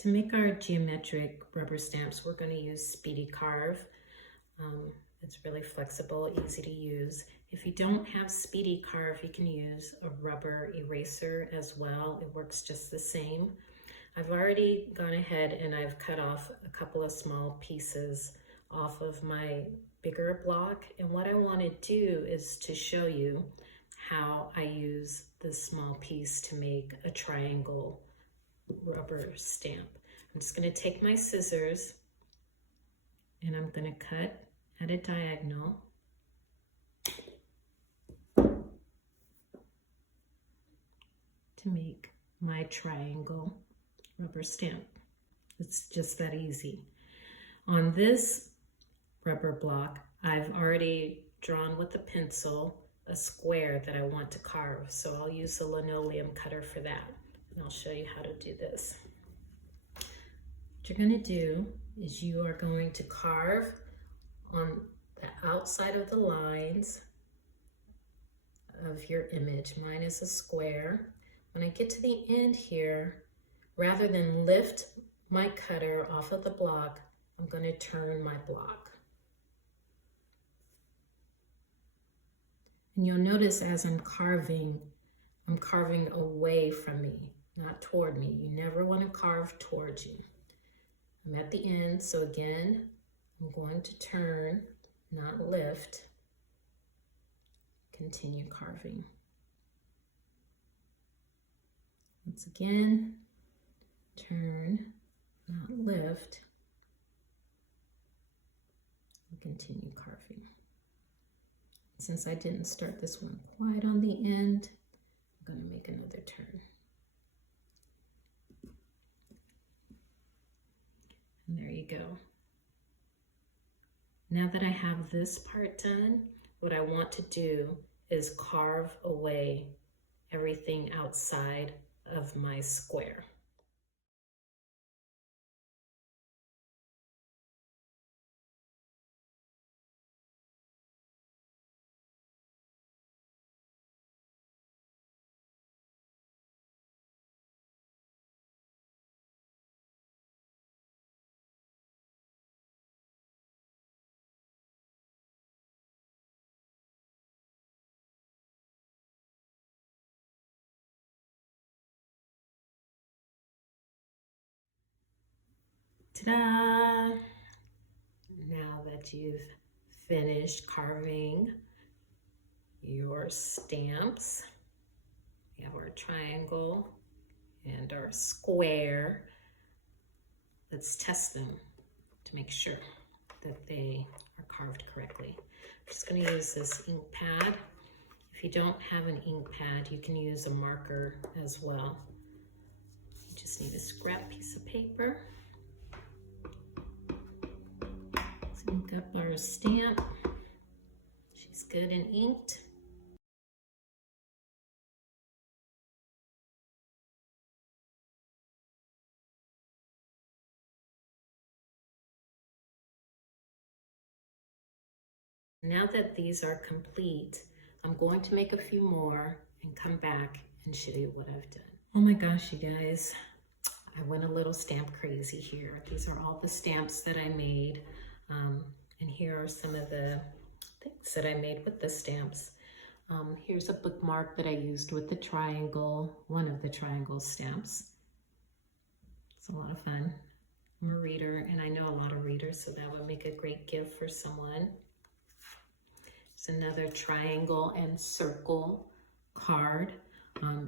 To make our geometric rubber stamps, we're going to use Speedy Carve. It's really flexible, easy to use. If you don't have Speedy Carve, you can use a rubber eraser as well. It works just the same. I've already gone ahead and I've cut off a couple of small pieces off of my bigger block. And what I want to do is to show you how I use this small piece to make a triangle rubber stamp. I'm just going to take my scissors and I'm going to cut at a diagonal. To make my triangle rubber stamp. It's just that easy. On this rubber block, I've already drawn with a pencil a square that I want to carve. So I'll use the linoleum cutter for that. And I'll show you how to do this. What you're going to do is you are going to carve on the outside of the lines of your image. Mine is a square. When I get to the end here, rather than lift my cutter off of the block, I'm going to turn my block. And you'll notice as I'm carving away from me, not toward me. You never want to carve towards you. I'm at the end, so again, I'm going to turn, not lift. Continue carving. Once again, turn, not lift, and continue carving. Since I didn't start this one quite on the end, I'm going to make another turn. And there you go. Now that I have this part done, what I want to do is carve away everything outside of my square. Ta-da! Now that you've finished carving your stamps, we have our triangle and our square. Let's test them to make sure that they are carved correctly. I'm just going to use this ink pad. If you don't have an ink pad, you can use a marker as well. You just need a scrap piece of paper. Let's ink up our stamp. She's good and inked. Now that these are complete, I'm going to make a few more and come back and show you what I've done. Oh my gosh, you guys, I went a little stamp crazy here. These are all the stamps that I made. And here are some of the things that I made with the stamps. Here's a bookmark that I used with the triangle, one of the triangle stamps. It's a lot of fun. I'm a reader and I know a lot of readers, so that would make a great gift for someone. There's another triangle and circle card.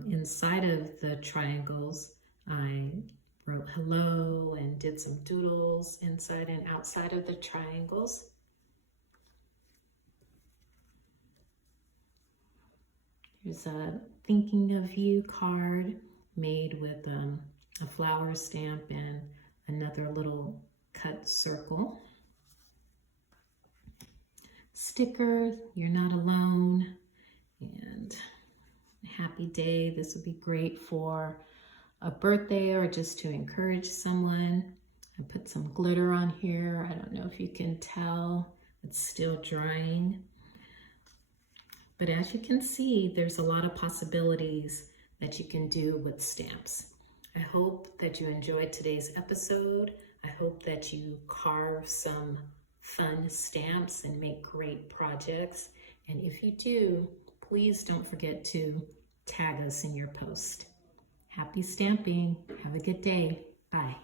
Inside of the triangles, I wrote hello and did some doodles inside and outside of the triangles. Here's a thinking of you card made with a flower stamp and another little cut circle. Sticker, you're not alone, and happy day. This would be great for a birthday or just to encourage someone. I put some glitter on here. I don't know if you can tell, it's still drying. But as you can see, there's a lot of possibilities that you can do with stamps. I hope that you enjoyed today's episode. I hope that you carve some fun stamps and make great projects. And if you do, please don't forget to tag us in your post. Happy stamping. Have a good day. Bye.